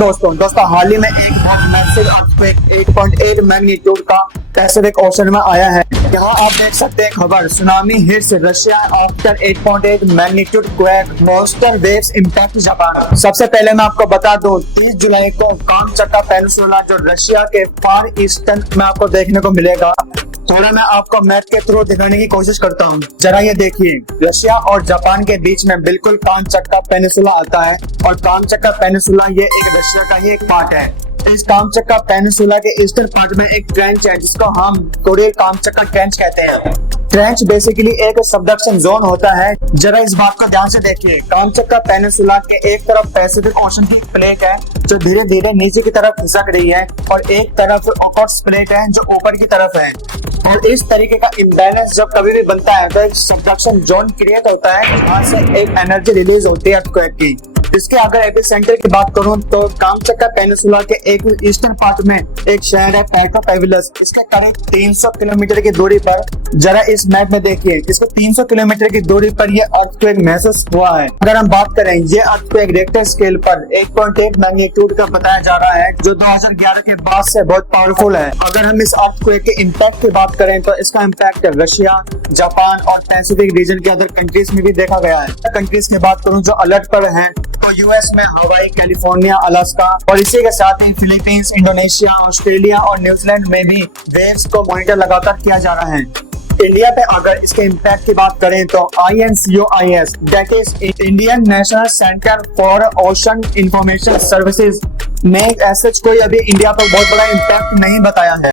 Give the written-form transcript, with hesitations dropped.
दोस्तों हाल ही में एक बहुत मैसिव अर्थक्वेक 8.8 मैग्नीट्यूड का पैसिफिक ओशन में आया है। यहाँ आप देख सकते हैं खबर, tsunami hits Russia after 8.8 magnitude quake, monster waves impact Japan. सबसे पहले मैं आपको बता दूं, 30 जुलाई को कामचक्का पेनिनसुला जो रशिया के फार ईस्टर्न में आपको देखने को मिलेगा। थोड़ा मैं आपको मैप के थ्रू दिखाने की कोशिश करता हूँ। जरा ये देखिए, रशिया और जापान के बीच में बिल्कुल कामचक्का पेनिनसुला आता है और कामचक्का पेनिनसुला ये एक रशिया का ही एक पार्ट है। इस कामचक्का पेनिनसुला के ईस्टर्न पार्ट में एक ट्रेंच है जिसको हम कोरियल कामचक्का ट्रेंच कहते हैं। ट्रेंच बेसिकली एक सबडक्शन जोन होता है। जरा इस बात को ध्यान से देखिए, कामचक्का पेनिनसुला के एक तरफ पैसिफिक ओशन की प्लेट है जो धीरे धीरे नीचे की तरफ खिसक रही है और एक तरफ ओकोट्स प्लेट है जो ऊपर की तरफ है। और इस तरीके का इम्बैलेंस जब कभी भी बनता है तो एक सबडक्शन जोन क्रिएट होता है, जहाँ से एक एनर्जी रिलीज होती है अर्थक्वेक की। इसके अगर एपिसेंटर की बात करूं तो कामचक्का पेनिनसुला के एक ईस्टर्न पार्ट में एक शहर है पैटो पेविलस। इसके करीब 300 किलोमीटर की दूरी पर, जरा इस मैप में देखिए, इसको 300 किलोमीटर की दूरी पर ये अर्थक्वेक महसूस हुआ है। अगर हम बात करें, ये अर्थक्वेक रिक्टर स्केल पर 8.8 मैग्नीट्यूड का बताया जा रहा है जो 2011 के बाद से बहुत पावरफुल है। अगर हम इस अर्थक्वेक के इम्पैक्ट की बात करें तो इसका इम्पैक्ट रशिया, जापान और पैसिफिक रीजन के अदर कंट्रीज में भी देखा गया है। कंट्रीज की बात करूं जो अलर्ट पर हैं तो यूएस में हवाई, कैलिफोर्निया, अलास्का और इसी के साथ ही फिलीपींस, इंडोनेशिया, ऑस्ट्रेलिया और न्यूजीलैंड में भी वेव्स को मॉनिटर लगातार किया जा रहा है। इंडिया पे अगर इसके इम्पैक्ट की बात करें तो INCOIS that is Indian national centre for ocean information services ने ऐसा कोई अभी इंडिया पर बहुत बड़ा इम्पैक्ट नहीं बताया है।